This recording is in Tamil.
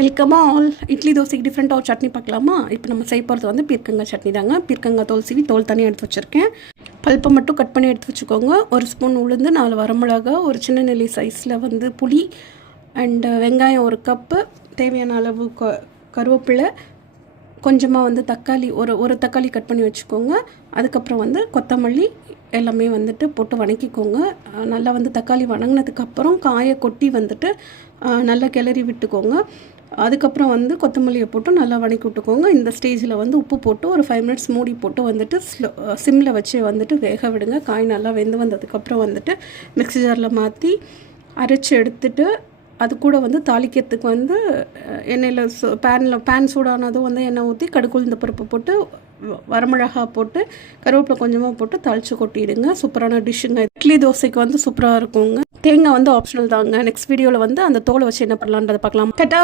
Welcome all. இட்லி தோசைக்கு டிஃப்ரெண்ட்டாக ஒரு சட்னி பார்க்கலாமா? இப்போ நம்ம செய்ய போகிறது வந்து பீர்க்கங்காய் சட்னி தாங்க. பீர்க்கங்காய் தோல் சீவி தோல் தனியாக எடுத்து வச்சுருக்கேன். பல்ப்பை மட்டும் கட் பண்ணி எடுத்து வச்சுக்கோங்க. ஒரு ஸ்பூன் உளுந்து, 4 வரமிளகா, ஒரு சின்ன நெல்லி சைஸில் வந்து புளி அண்டு வெங்காயம் 1 கப்பு, தேவையான அளவு கருவேப்பிலை, கொஞ்சமாக வந்து தக்காளி ஒரு தக்காளி கட் பண்ணி வச்சுக்கோங்க. அதுக்கப்புறம் வந்து கொத்தமல்லி எல்லாமே வந்துட்டு போட்டு வணக்கிக்கோங்க. நல்லா வந்து தக்காளி வணங்கினதுக்கப்புறம் காயை கொட்டி வந்துட்டு நல்லா கிளறி விட்டுக்கோங்க. அதுக்கப்புறம் வந்து கொத்தமல்லியை போட்டு நல்லா வணக்கி விட்டுக்கோங்க. இந்த ஸ்டேஜில் வந்து உப்பு போட்டு ஒரு 5 மினிட்ஸ் மூடி போட்டு வந்துட்டு சிம்மில் வச்சு வந்துட்டு வேக விடுங்க. காய் நல்லா வெந்து வந்ததுக்கப்புறம் வந்துட்டு மிக்ஸி ஜாரில் மாற்றி அரைச்சி எடுத்துட்டு அது கூட வந்து தாளிக்கிறதுக்கு வந்து எண்ணெயில் பேன் சூடானதும் வந்து எண்ணெய் ஊற்றி கடுகு உளுந்த பருப்பு போட்டு வரமிளகா போட்டு கருவேப்பிலை கொஞ்சமாக போட்டு தாளித்து கொட்டிடுங்க. சூப்பரான டிஷ்ஷுங்க. இட்லி தோசைக்கு வந்து சூப்பராக இருக்குங்க. தேங்காய் வந்து ஆப்ஷனல் தாங்க. நெக்ஸ்ட் வீடியோவில் வந்து அந்த தோலை வச்சு என்ன பண்ணலான்றதை பார்க்கலாம். டட்டா.